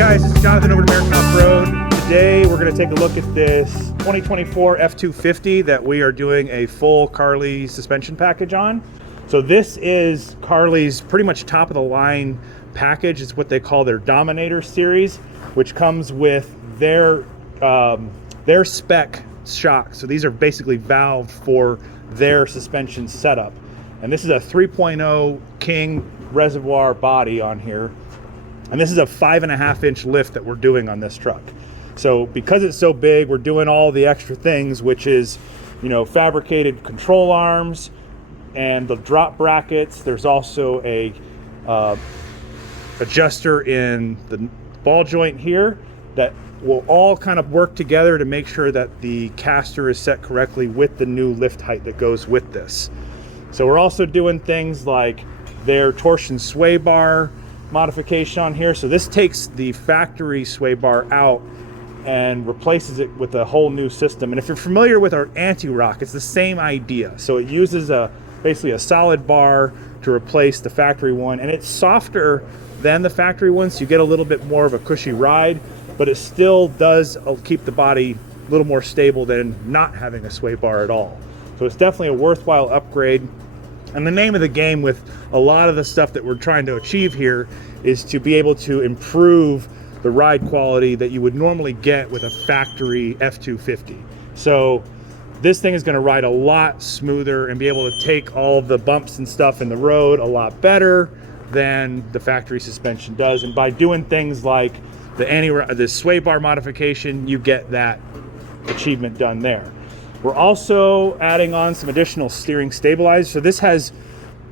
guys, this is Jonathan over at American Off-Road. Today we're going to take a look at this 2024 F250 that we are doing a full Carli suspension package on. So this is Carli's pretty much top of the line package. It's what they call their Dominator series, which comes with their spec shocks. So these are basically valved for their suspension setup. And this is a 3.0 King Reservoir body on here. And this is a 5.5-inch lift that we're doing on this truck. So because it's so big, we're doing all the extra things, which is, fabricated control arms and the drop brackets. There's also a adjuster in the ball joint here that will all kind of work together to make sure that the caster is set correctly with the new lift height that goes with this. So we're also doing things like their torsion sway bar modification on here. So this takes the factory sway bar out and replaces it with a whole new system. And if you're familiar with our anti-rock, it's the same idea. So it uses basically a solid bar to replace the factory one, and it's softer than the factory one, so you get a little bit more of a cushy ride, but it still does keep the body a little more stable than not having a sway bar at all. So it's definitely a worthwhile upgrade. And the name of the game with a lot of the stuff that we're trying to achieve here is to be able to improve the ride quality that you would normally get with a factory F250. So this thing is going to ride a lot smoother and be able to take all the bumps and stuff in the road a lot better than the factory suspension does. And by doing things like the sway bar modification, you get that achievement done there. We're also adding on some additional steering stabilizers. So this has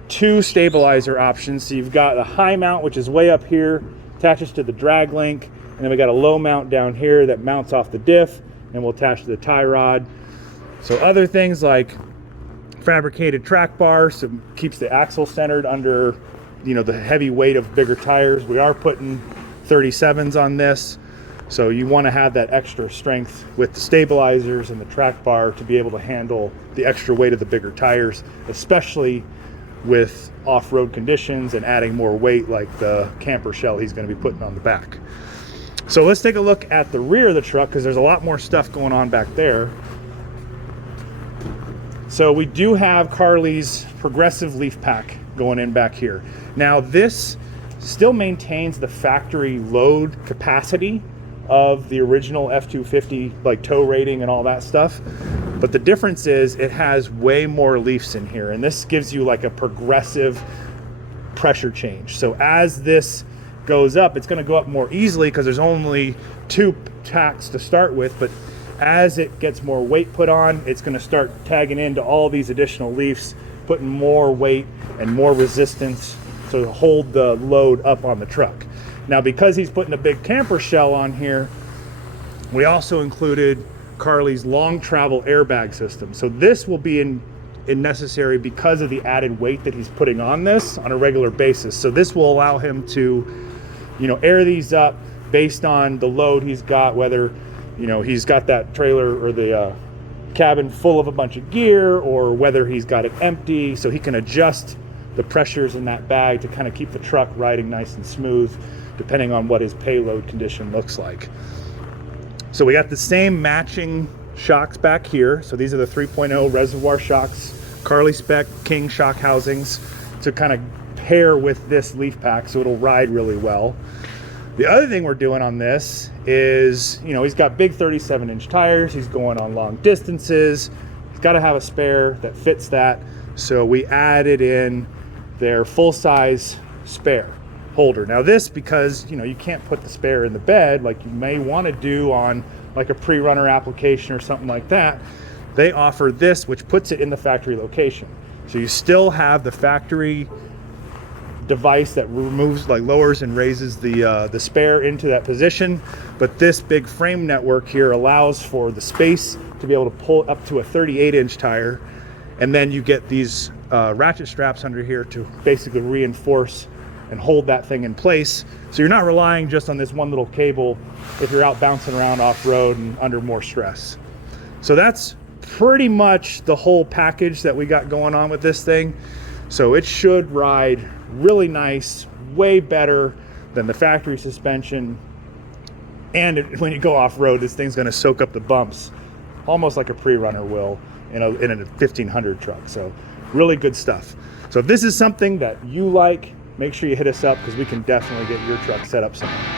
two stabilizer options. So you've got a high mount, which is way up here, attaches to the drag link, and then we got a low mount down here that mounts off the diff and will attach to the tie rod. So other things like fabricated track bar, so keeps the axle centered under the heavy weight of bigger tires. We are putting 37s on this. So you want to have that extra strength with the stabilizers and the track bar to be able to handle the extra weight of the bigger tires, especially with off-road conditions and adding more weight like the camper shell he's going to be putting on the back. So let's take a look at the rear of the truck because there's a lot more stuff going on back there. So we do have Carli's progressive leaf pack going in back here. Now this still maintains the factory load capacity of the original F250, like tow rating and all that stuff. But the difference is it has way more leafs in here, and this gives you like a progressive pressure change. So as this goes up, it's going to go up more easily because there's only two tacks to start with, but as it gets more weight put on, it's going to start tagging into all these additional leafs, putting more weight and more resistance to hold the load up on the truck. Now, because he's putting a big camper shell on here, we also included Carli's long travel airbag system. So this will be necessary because of the added weight that he's putting on this on a regular basis. So this will allow him to, air these up based on the load he's got, whether, he's got that trailer or the cabin full of a bunch of gear, or whether he's got it empty, so he can adjust the pressures in that bag to kind of keep the truck riding nice and smooth, depending on what his payload condition looks like. So we got the same matching shocks back here. So these are the 3.0 Reservoir shocks, Carli spec King shock housings to kind of pair with this leaf pack so it'll ride really well. The other thing we're doing on this is, he's got big 37-inch tires. He's going on long distances. He's got to have a spare that fits that. So we added in their full-size spare holder. Now this, because you can't put the spare in the bed like you may want to do on like a pre-runner application or something like that, they offer this, which puts it in the factory location. So you still have the factory device that removes, like lowers and raises the spare into that position, but this big frame network here allows for the space to be able to pull up to a 38-inch tire, and then you get these ratchet straps under here to basically reinforce and hold that thing in place. So you're not relying just on this one little cable if you're out bouncing around off-road and under more stress. So that's pretty much the whole package that we got going on with this thing. So it should ride really nice, way better than the factory suspension, And when you go off-road, this thing's going to soak up the bumps almost like a pre-runner will in a 1500 truck. So really good stuff. So if this is something that you like, make sure you hit us up, because we can definitely get your truck set up somewhere.